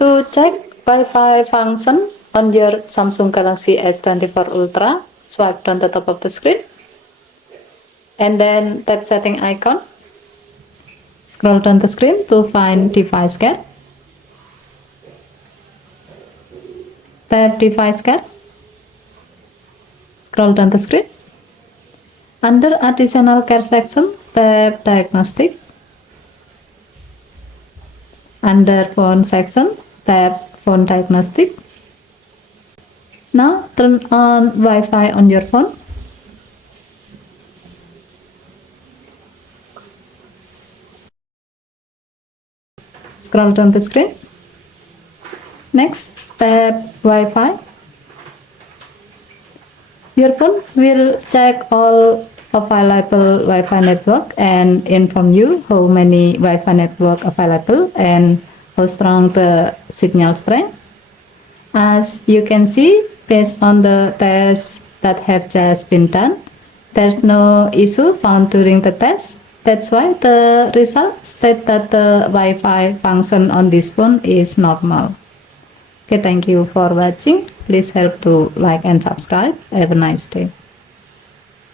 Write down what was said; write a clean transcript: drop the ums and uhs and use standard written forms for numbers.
To check Wi-Fi function on your Samsung Galaxy S24 Ultra, swipe down the top of the screen and then tap setting icon. Scroll down the screen to find device care. Tap device care. Scroll down the screen. Under additional care section, tap diagnostic. Under phone section, tap phone diagnostic. Now turn on Wi-Fi on your phone. Scroll down the screen. Next, tap Wi-Fi. Your phone will check all available Wi-Fi network and inform you how many Wi-Fi network available and how strong the signal strength. As you can see, based on the tests that have just been done, there's no issue found during the test. That's why the results state that the Wi-Fi function on this phone is normal. Okay, thank you for watching. Please help to like and subscribe. Have a nice day.